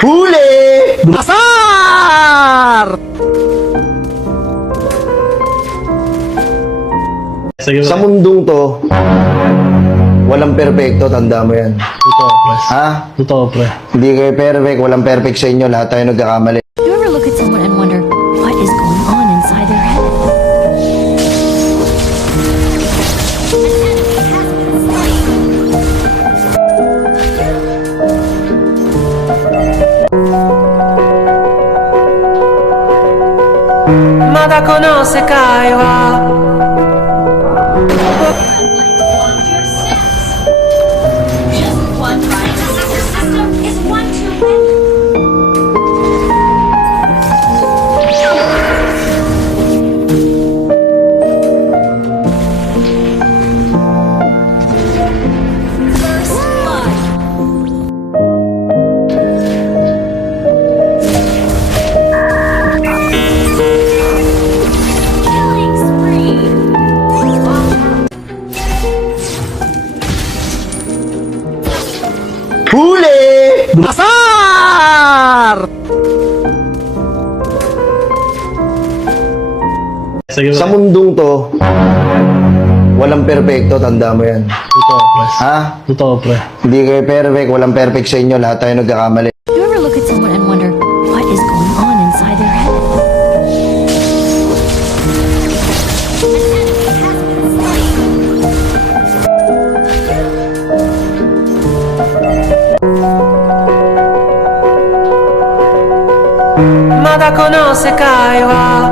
Huli! Asar! Sige, Sa mundong to, walang perpekto, tanda mo yan. totoo, pre. Ha? Totoo, pre. Hindi kayo perfect, walang perfect sa inyo, lahat tayo nagkakamali. Do you ever look at someone and wonder what is going on inside their head? Just one right. Your system is one too many. First blood. Killing spree. Huli! Asar! Sige, Sa pre. mundong to, walang perfecto, tanda mo yan. Totoo, pre. Ha? Totoo, pre. Hindi kayo perfect, walang perfect sa inyo, lahat tayo nagkakamali. Do you ever look at someone and wonder what is going on inside their head? "まだこの世界は